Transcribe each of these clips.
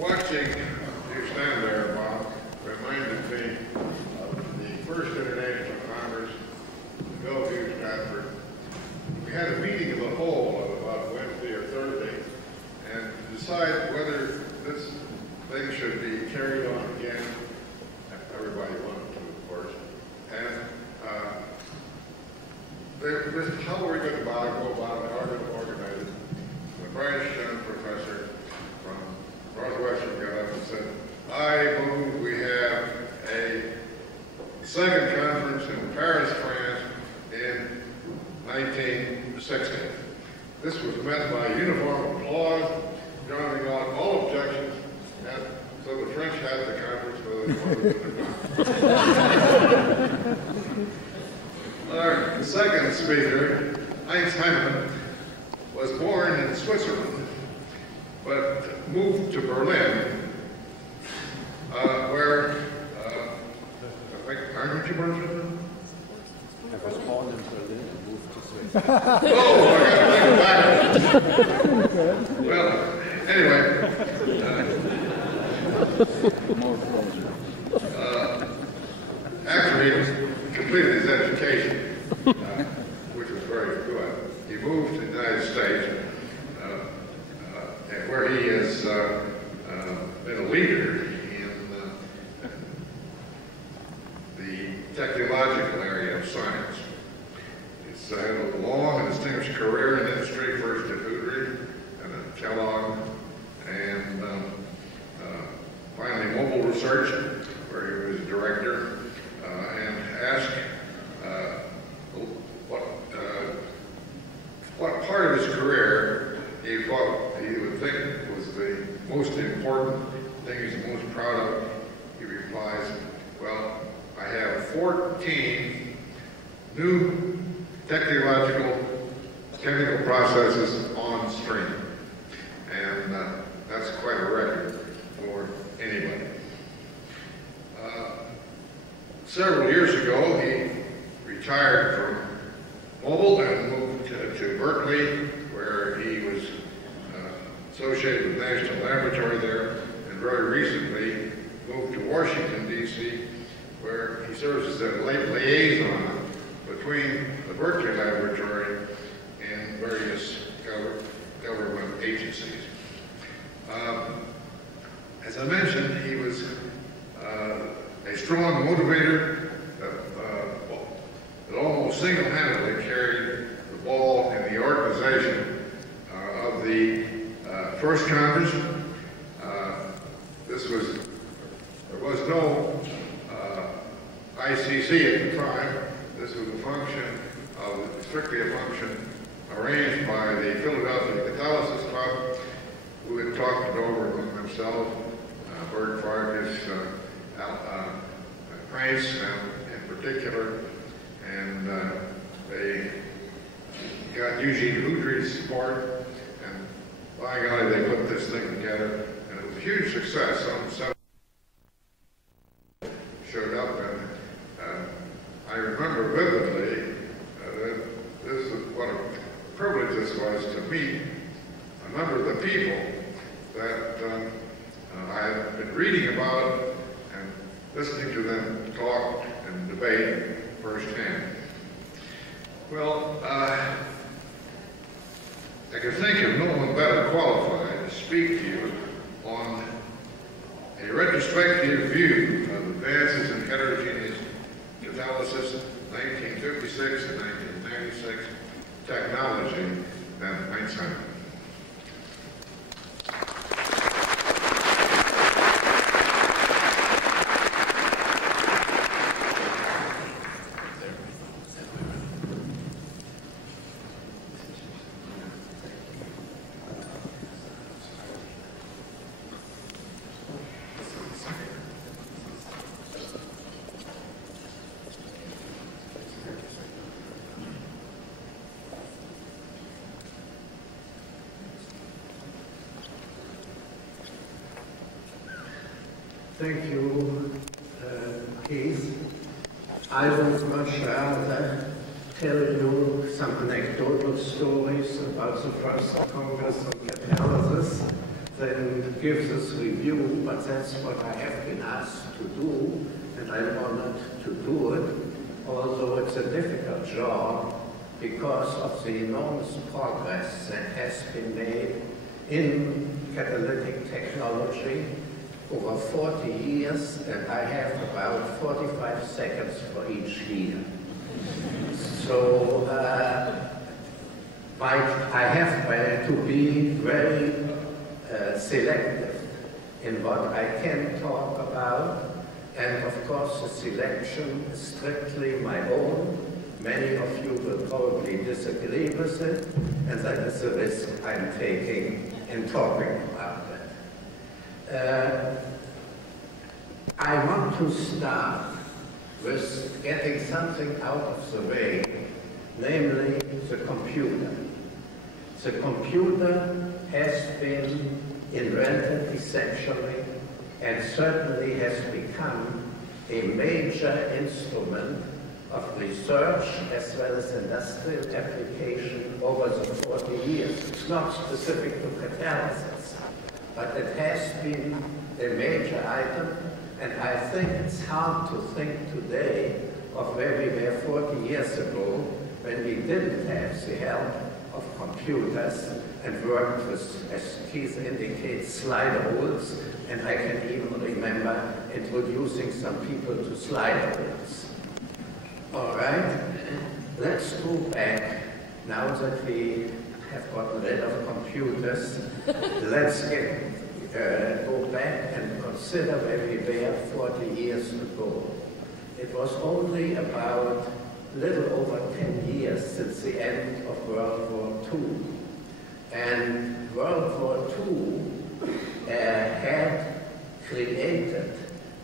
Watching you stand there, Bob, reminded me of the first International Congress in Bellevue, Stratford. We had a meeting of the whole about Wednesday or Thursday and decide whether this thing should be carried on again. Everybody wanted to, of course. And how are we going to go about it, how are we going to organize it? The British professor from Northwestern got up and said, I move we have a second conference in Paris, France in 1960. This was met by uniform applause, drowning out all objections, and so the French had the conference for the second speaker, Heinz Heinemann, was born in Switzerland, but moved to Berlin, where, aren't you born in Switzerland? I was born in Berlin and moved to Switzerland. Oh, I got to think it back. Well, anyway. After he completed his education, which was very good, he moved to the United States, where he has been a leader in the technological area of science. He's had a long and distinguished career in industry, first at Udry and at Kellogg, and finally mobile research, where he was director, and asked what part of his career he thought he would think was the most important thing he's the most proud of. He replies, well, I have 14 new technological chemical processes on stream. And that's quite a record for anybody. Several years ago, he retired from mobile and moved to Berkeley, where he was associated with National Laboratory there, and very recently moved to Washington, D.C., where he serves as a liaison between the Berkeley Laboratory and various government agencies. As I mentioned, he was a strong motivator that almost single-handedly carried the ball in the organization of the first Congress. There was no ICC at the time. This was a function strictly a function arranged by the Philadelphia Catalysis Club, who had talked it over among themselves, Bert Farkas, Heinz in particular, and they got Eugene Udry's support, and by golly, they put this thing together, and it was a huge success. Some showed up, and I remember vividly that this is what a privilege this was to meet a number of the people that I had been reading about and listening to them talk and debate firsthand. Well, I can think of no one better qualified to speak to you on a retrospective view of advances in heterogeneous catalysis, 1956 and 1996 technology than Heinz Heinemann. Thank you, Keith. I would much rather tell you some anecdotal stories about the first Congress on Catalysis then give this review, but that's what I have been asked to do, and I'm honored to do it, although it's a difficult job because of the enormous progress that has been made in catalytic technology over 40 years, and I have about 45 seconds for each year. So I have to be very selective in what I can talk about, and of course the selection is strictly my own. Many of you will probably disagree with it, and that is the risk I'm taking in talking about it. I want to start with getting something out of the way, namely the computer. The computer has been invented essentially and certainly has become a major instrument of research as well as industrial application over the 40 years. It's not specific to catalysis, but it has been a major item, and I think it's hard to think today of where we were 40 years ago when we didn't have the help of computers and worked with, as Keith indicates, slide rules, and I can even remember introducing some people to slide rules. All right, let's go back. Now that we have gotten rid of computers, let's go back and consider where we were 40 years ago. It was only about a little over 10 years since the end of World War II. And World War II had created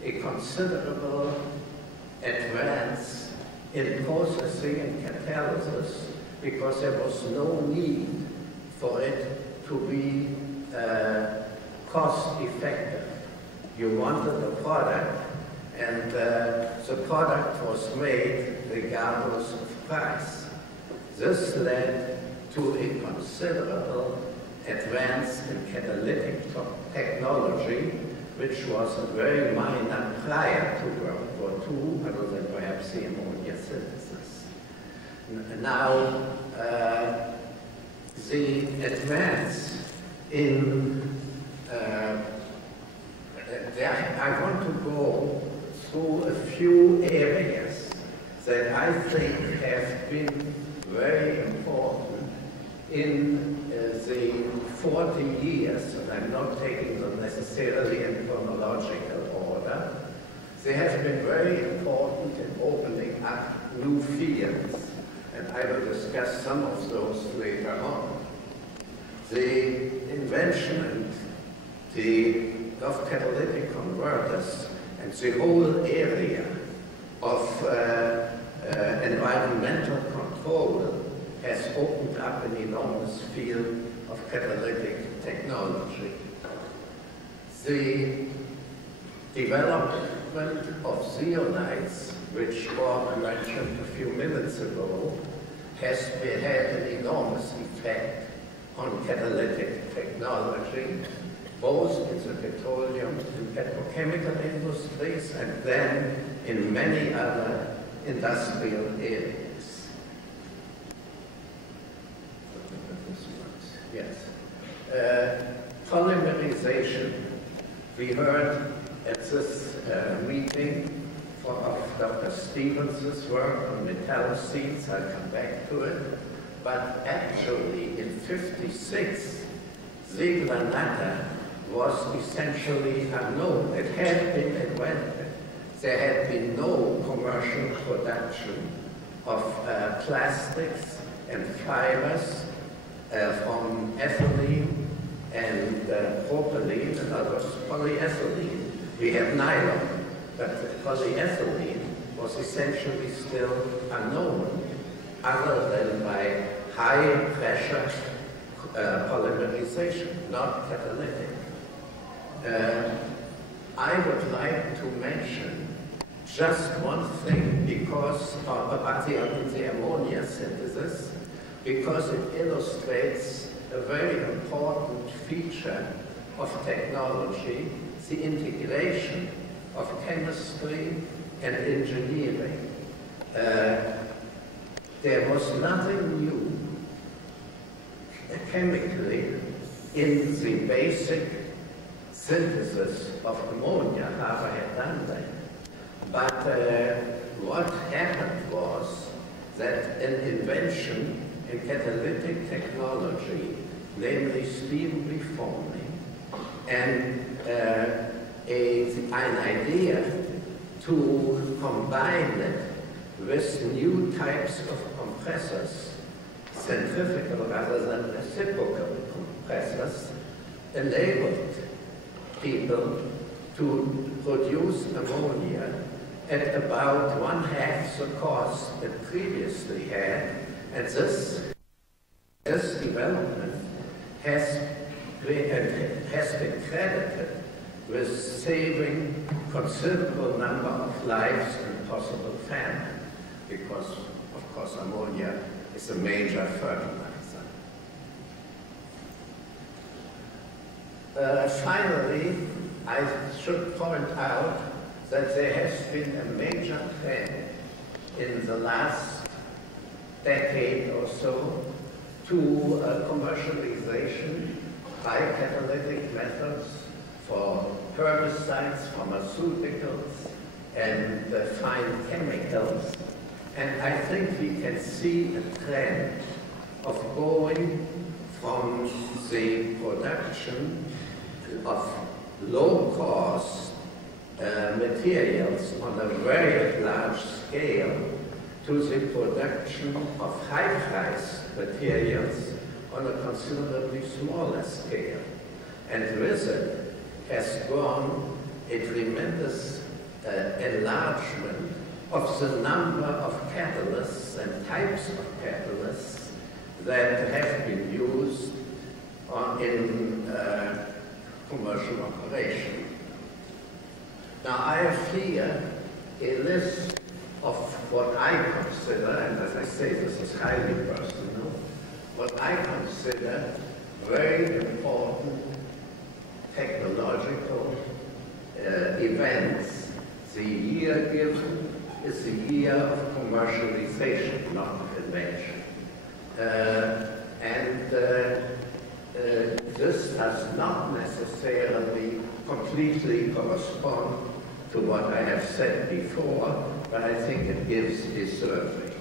a considerable advance in processing and catalysis because there was no need for it to be cost effective. You wanted a product, and the product was made regardless of price. This led to a considerable advance in catalytic technology, which was very minor prior to World War II, other than perhaps the ammonia synthesis. Now, the advance in I want to go through a few areas that I think have been very important in the 40 years, and I'm not taking them necessarily in chronological order. They have been very important in opening up new fields, and I will discuss some of those later on. The invention of catalytic converters and the whole area of environmental control has opened up an enormous field of catalytic technology. The development of zeolites, which Bob mentioned a few minutes ago, had an enormous effect on catalytic technology, both in the petroleum and petrochemical industries, and then in many other industrial areas. Yes. Polymerization. We heard at this meeting of Dr. Stevens's work on metallocenes. I'll come back to it. But actually, in '56, Ziegler-Natta was essentially unknown. It had been invented. There had been no commercial production of plastics and fibers from ethylene and propylene, and others polyethylene. We have nylon, but polyethylene was essentially still unknown, other than by high pressure polymerization, not catalytic. I would like to mention just one thing because about the ammonia synthesis, because it illustrates a very important feature of technology, the integration of chemistry and engineering. There was nothing new chemically in the basic synthesis of ammonia. Harvard had done that. But what happened was that an invention in catalytic technology, namely steam reforming, and an idea to combine it with new types of compressors, centrifugal rather than reciprocal compressors, enabled people to produce ammonia at about 1/2 the cost it previously had, and this development has been credited with saving considerable number of lives and possible famine, because, of course, ammonia is a major fertilizer. Finally, I should point out that there has been a major trend in the last decade or so to commercialization by catalytic methods for herbicides, pharmaceuticals, and fine chemicals. And I think we can see a trend of going from the production of low-cost materials on a very large scale to the production of high-priced materials on a considerably smaller scale. And with it has gone a tremendous enlargement of the number of catalysts and types of catalysts that have been used in commercial operation. Now, I have here a list of what I consider, and as I say, this is highly personal, what I consider very important technological events. The year given is the year of commercialization, not of invention. This does not necessarily completely correspond to what I have said before, but I think it gives a survey.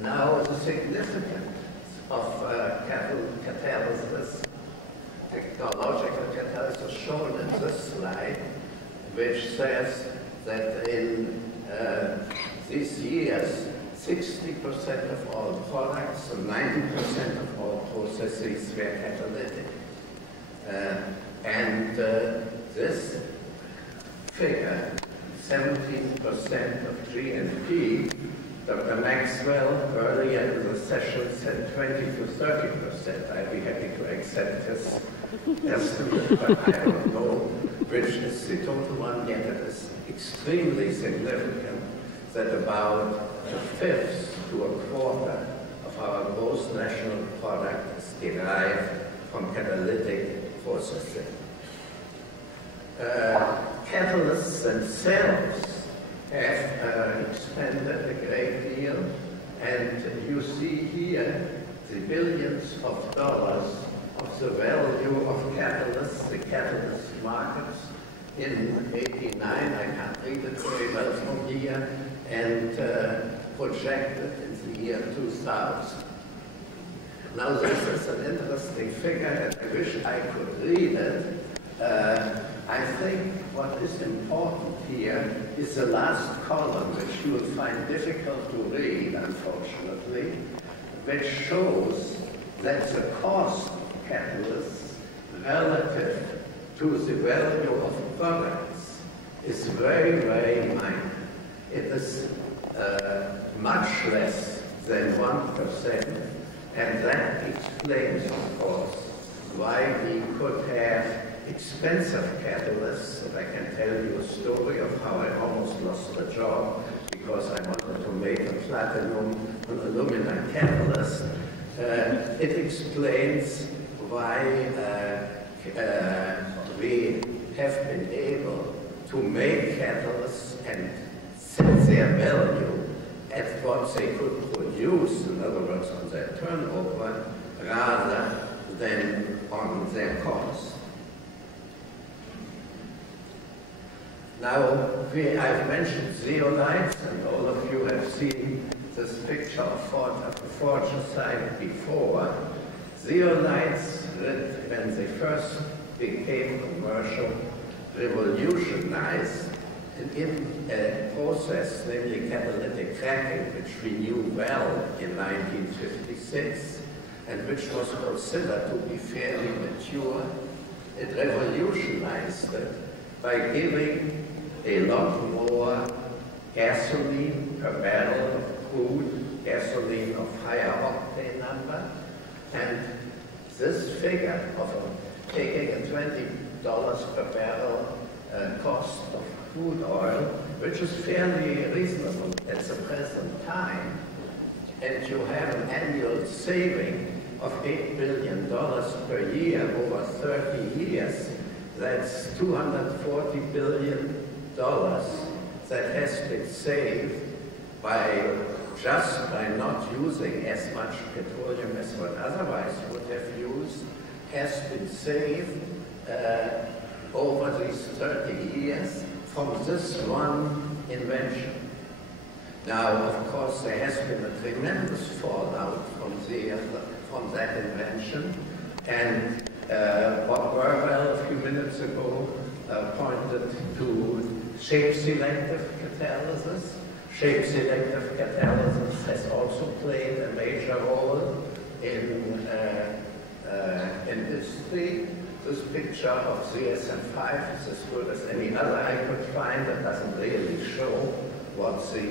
Now, the significance of catalysis, technological catalysis, shown in this slide, which says that in these years, 60% of all products and 90% of all processes were catalytic. This figure, 17% of GNP, Dr. Maxwell earlier in the session said 20 to 30%. I'd be happy to accept his estimate, but I don't know which is the total one, yet it is extremely significant that about 1/5 to 1/4 of our gross national product is derived from catalytic processing. Catalysts themselves have expanded a great deal, and you see here the billions of dollars of the value of catalysts, the catalyst markets in '89, I can't read it very well from here, and projected in the year 2000. Now this is an interesting figure, and I wish I could read it. I think what is important here is the last column, which you will find difficult to read, unfortunately, which shows that the cost of catalysts relative to the value of products is very, very minor. It is much less than 1%, and that explains, of course, why we could have expensive catalysts. And I can tell you a story of how I almost lost the job because I wanted to make a platinum and alumina catalyst. It explains why we have been able to make catalysts and set their value at what they could produce, in other words, on their turnover, rather than on their cost. Now, I've mentioned zeolites, and all of you have seen this picture of the forger site before. Zeolites, when they first became commercial, revolutionized in a process, namely catalytic cracking, which we knew well in 1956, and which was considered to be fairly mature. It revolutionized it by giving a lot more gasoline per barrel of crude, gasoline of higher octane number, and this figure of taking a $20 per barrel cost of crude oil, which is fairly reasonable at the present time, and you have an annual saving of $8 billion per year over 30 years, that's $240 billion that has been saved just by not using as much petroleum as one otherwise would have used, has been saved over these 30 years from this one invention. Now, of course, there has been a tremendous fallout from that invention, and Bob Burwell a few minutes ago pointed to shape-selective catalysis. Shape-selective catalysis has also played a major role in industry. This picture of ZSM5 is as good as any other I could find. It doesn't really show what the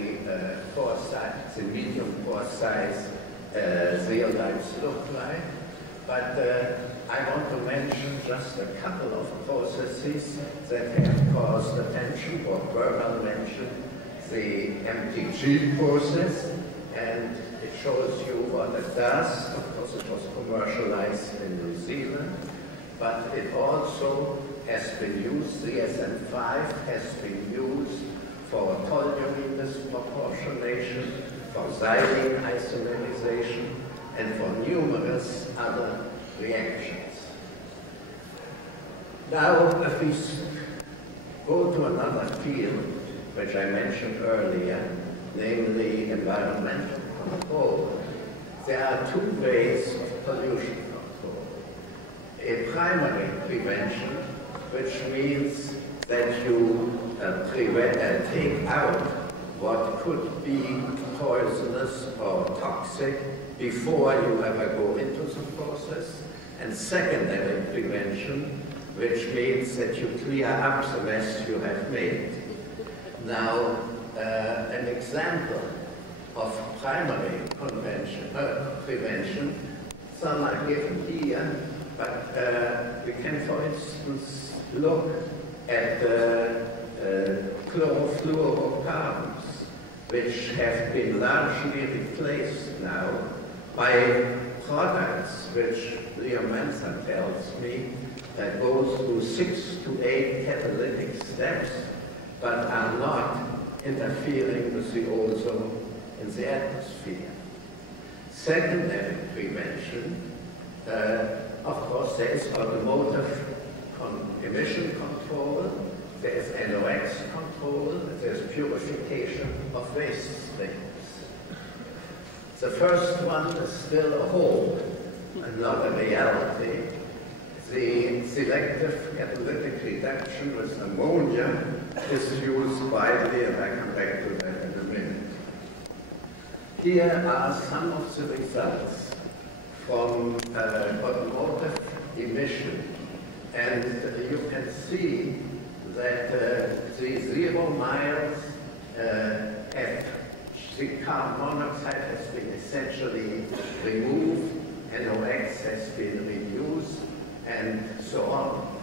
medium pore size zeolites look like. But I want to mention just a couple of processes that have caused attention. What Burwell mentioned, the MTG process, and it shows you what it does. Of course, it was commercialized in New Zealand, but it also has been used, ZSM5 has been used for toluene disproportionation, for xylene isomerization, and for numerous other reactions. Now, if we go to another field, which I mentioned earlier, namely environmental control, there are two ways of pollution control. A primary prevention, which means that you take out what could be poisonous or toxic before you ever go into the process, and secondary prevention, which means that you clear up the mess you have made. Now, an example of primary prevention, some are given here, but we can, for instance, look at chlorofluorocarbons, which have been largely replaced now by products which Leo Manson tells me that go through 6 to 8 catalytic steps, but are not interfering with the ozone in the atmosphere. Secondary prevention, of course, there is automotive emission control, there is NOx control, there is purification of waste streams. The first one is still a hope and not a reality. The selective catalytic reduction with ammonia is used widely, and I come back to that in a minute. Here are some of the results from automotive emission. And you can see that the 0 miles the carbon monoxide has been essentially removed, NOx has been reduced, and so on.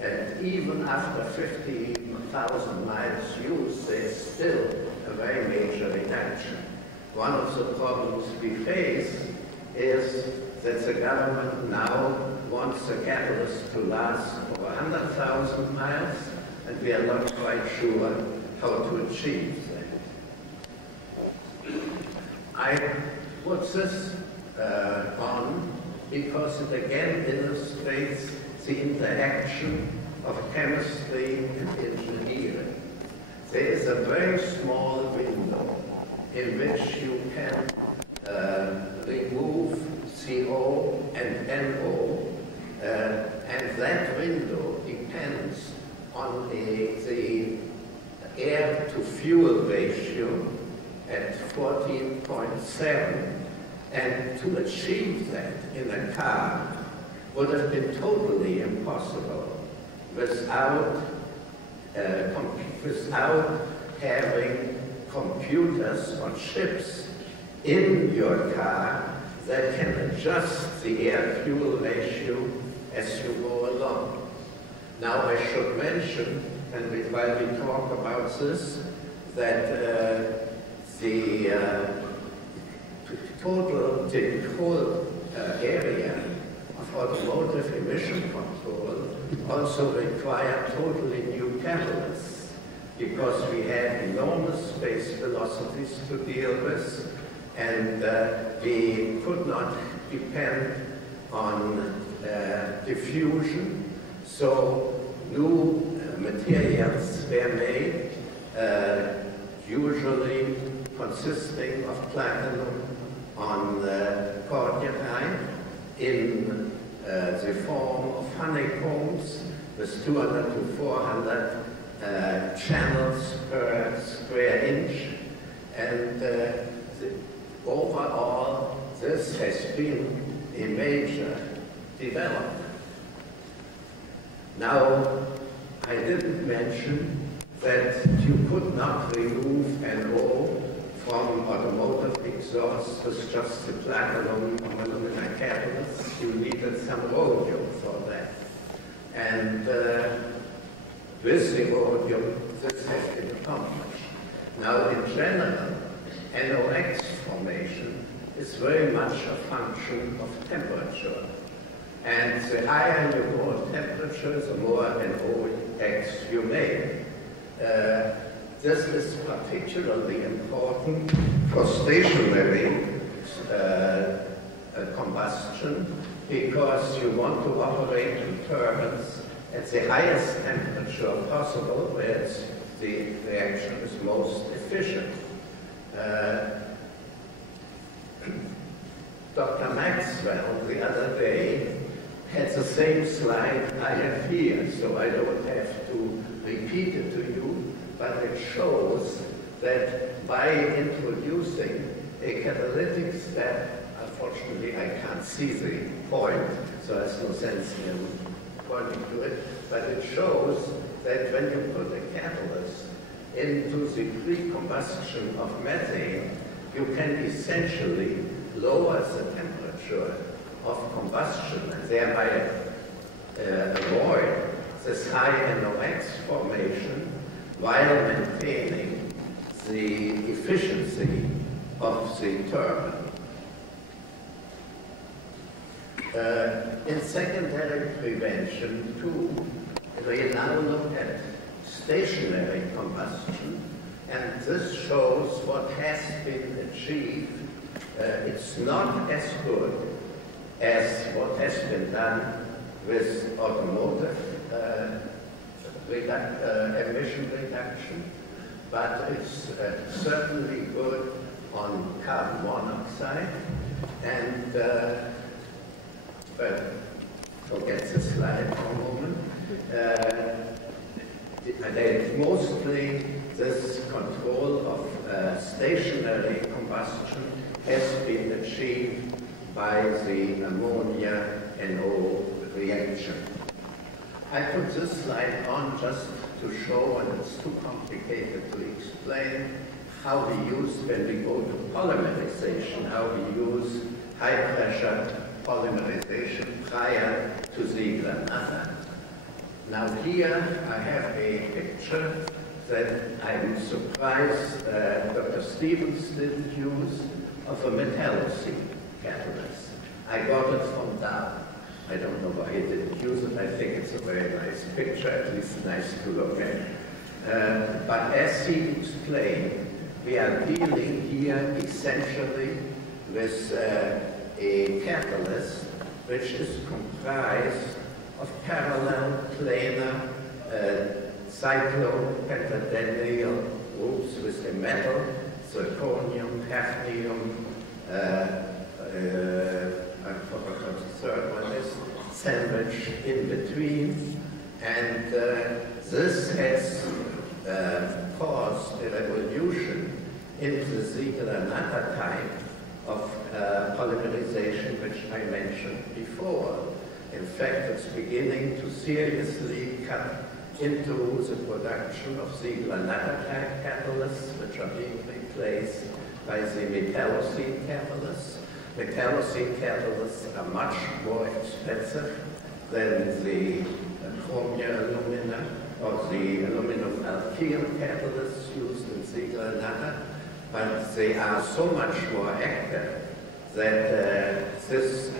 And even after 50,000 miles used, there's still a very major reduction. One of the problems we face is that the government now wants the catalyst to last for 100,000 miles, and we are not quite sure how to achieve that. I put this on because it again illustrates the interaction of chemistry and engineering. There is a very small window in which you can remove CO and NO, and that window depends on the air-to-fuel ratio at 14.7, and to achieve that in a car would have been totally impossible without having computers or chips in your car that can adjust the air-fuel ratio as you go along. Now I should mention, and while we talk about this, that the whole area of automotive emission control also require totally new catalysts, because we have enormous space velocities to deal with, and we could not depend on diffusion. So new materials were made, usually consisting of platinum on cordierite in the form of honeycombs with 200 to 400 channels per square inch, and overall this has been a major development. Now, I didn't mention that you could not remove NO from automotive exhaust with just the platinum alumina catalyst. You needed some rhodium for that. And with the rhodium, this has been accomplished. Now, in general, NOx formation is very much a function of temperature. And the higher you go in temperature, the more NOx you make. This is particularly important for stationary combustion, because you want to operate in turbines at the highest temperature possible, where the reaction is most efficient. Dr. Maxwell the other day had the same slide I have here, so I don't have to repeat it to you, but it shows that by introducing a catalytic step, unfortunately I can't see the point, so there's no sense in pointing to it, but it shows that when you put a catalyst into the pre-combustion of methane, you can essentially lower the temperature of combustion and thereby avoid this high NOx formation while maintaining the efficiency of the turbine. In secondary prevention, too, we now look at stationary combustion, and this shows what has been achieved. It's not as good as what has been done with automotive emission reduction, but it's certainly good on carbon monoxide, and forget the slide for a moment. Mostly this control of stationary combustion has been achieved by the ammonia NO reaction. I put this slide on just to show, and it's too complicated to explain, how we use, when we go to polymerization, how we use high pressure polymerization prior to Ziegler Natter. Now here I have a picture that I'm surprised Dr. Stevens didn't use, of a metallocene catalyst. I got it from Dow. I don't know why he didn't use it. I think it's a very nice picture, at least nice to look at. But as he explained, we are dealing here essentially with a catalyst which is comprised of parallel planar cyclopentadennial groups with a metal, zirconium, hafnium, I forgot what the third one is, sandwich in between. And this has caused a revolution in the Ziegler-Natta type of polymerization, which I mentioned before. In fact, it's beginning to seriously cut into the production of Ziegler-Natta type catalysts, which are being replaced by the metallocene catalysts. Metallocene catalysts are much more expensive than the chromium alumina or the aluminum alkyl catalysts used in Ziegler-Natta, but they are so much more active that this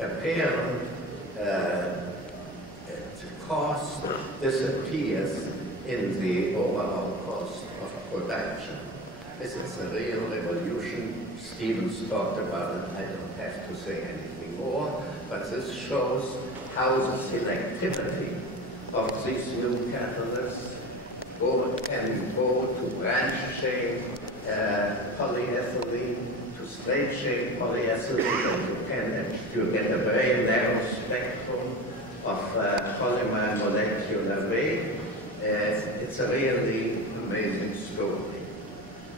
apparent cost disappears in the overall cost of production. This is a real revolution. Stevens talked about it. I don't have to say anything more, but this shows how the selectivity of these new catalysts can go to branch-chain polyethylene, to straight-chain polyethylene, and you get a very narrow spectrum of polymer molecular weight. It's a really amazing story.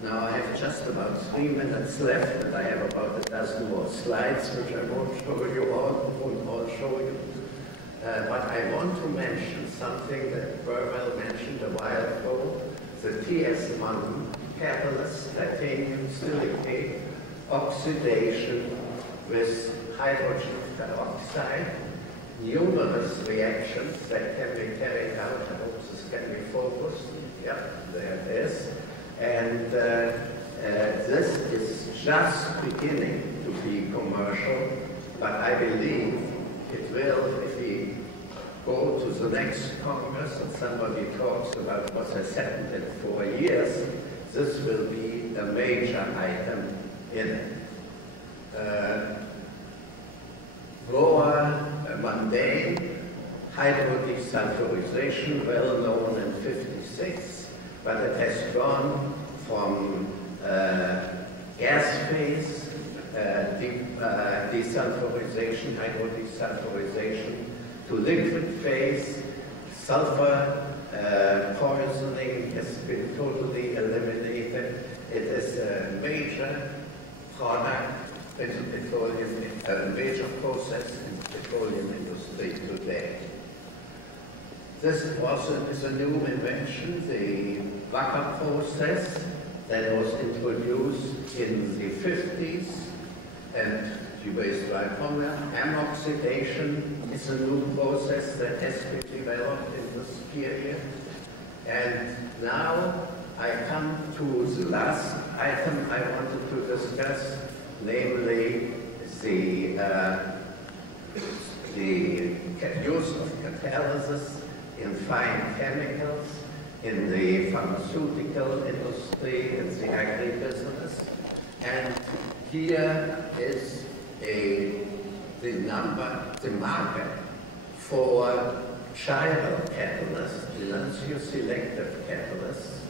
Now I have just about 3 minutes left, and I have about a dozen more slides, which I won't show you all, but I want to mention something that Burwell mentioned a while ago, the TS1 catalyst, titanium silicate, oxidation with hydrogen peroxide, numerous reactions that can be carried out. I hope this can be focused. Yep, there it is. And this is just beginning to be commercial, but I believe it will, if we go to the next Congress and somebody talks about what has happened in 4 years, this will be a major item in it. More mundane hydrodesulfurization, well known in '56, but it has gone from gas phase desulfurization, hydrodesulfurization, to liquid phase. Sulfur poisoning has been totally eliminated. It is a major product in petroleum, a major process in the petroleum industry today. This is a new invention, the Wacker process that was introduced in the 50s, and you raised right from there. Amoxidation is a new process that has been developed in this period. And now I come to the last item I wanted to discuss, namely the use of catalysis in fine chemicals, in the pharmaceutical industry, in the agribusiness. And here is the market for chiral catalysts, enantioselective catalysts.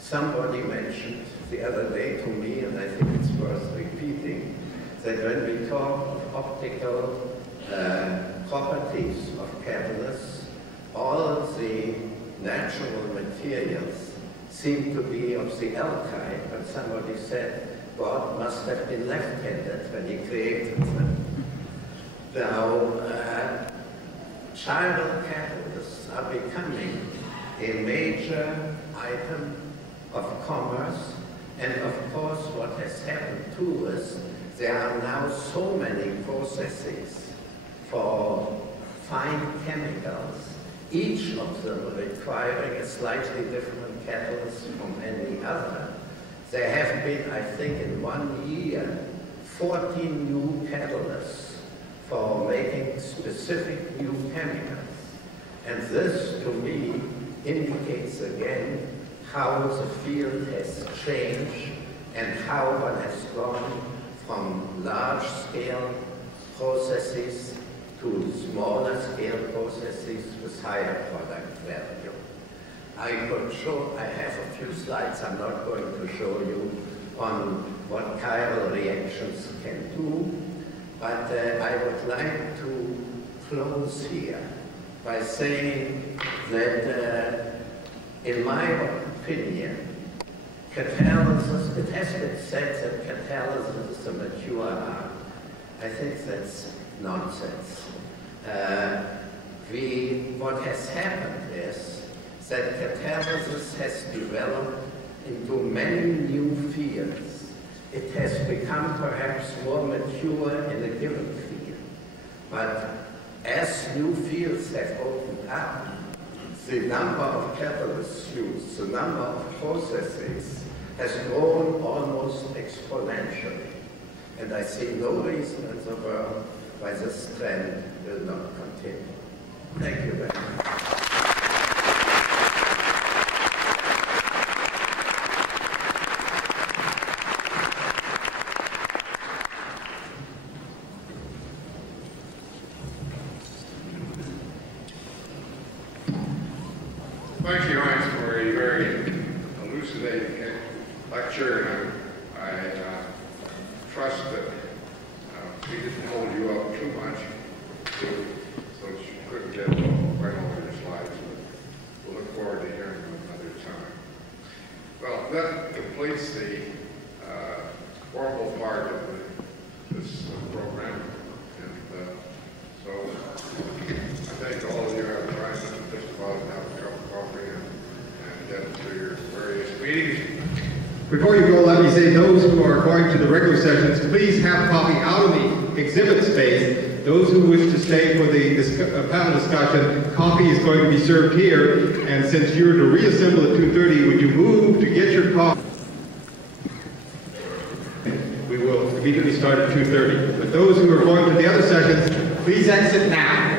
Somebody mentioned the other day to me, and I think it's worth repeating, that when we talk of optical properties of catalysts, all the natural materials seem to be of the alkyl, but somebody said God must have been left-handed when he created them. Now, chiral catalysts are becoming a major item of commerce, and of course what has happened too is there are now so many processes for fine chemicals, each of them requiring a slightly different catalyst from any other. There have been, I think, in 1 year, 14 new catalysts for making specific new chemicals. And this, to me, indicates again how the field has changed and how one has gone from large-scale processes to smaller-scale processes with higher product value. I could show, I have a few slides I'm not going to show you on what chiral reactions can do, but I would like to close here by saying that, in my opinion, catalysis, it has been said that catalysis is a mature art. I think that's nonsense. What has happened is that catalysis has developed into many new fields. It has become perhaps more mature in a given field. But as new fields have opened up, the number of catalysts used, the number of processes has grown almost exponentially. And I see no reason in the world why this trend will not continue. Thank you very much. Thank you, Heinz, for a very elucidating lecture, and I trust that we didn't hold you up too much, so that you couldn't get right over your slides. But we'll look forward to hearing them another time. Well, that completes the formal part of this program, and so I thank all of you who have tried to just about have a cup of coffee and get to your various meetings. Before you go, let me say those who are going to the regular sessions, please have coffee out of the exhibit space. Those who wish to stay for the panel discussion, coffee is going to be served here. And since you're to reassemble at 2:30, would you move to get your coffee? We will immediately start at 2:30. But those who are going to the other sessions, please exit now.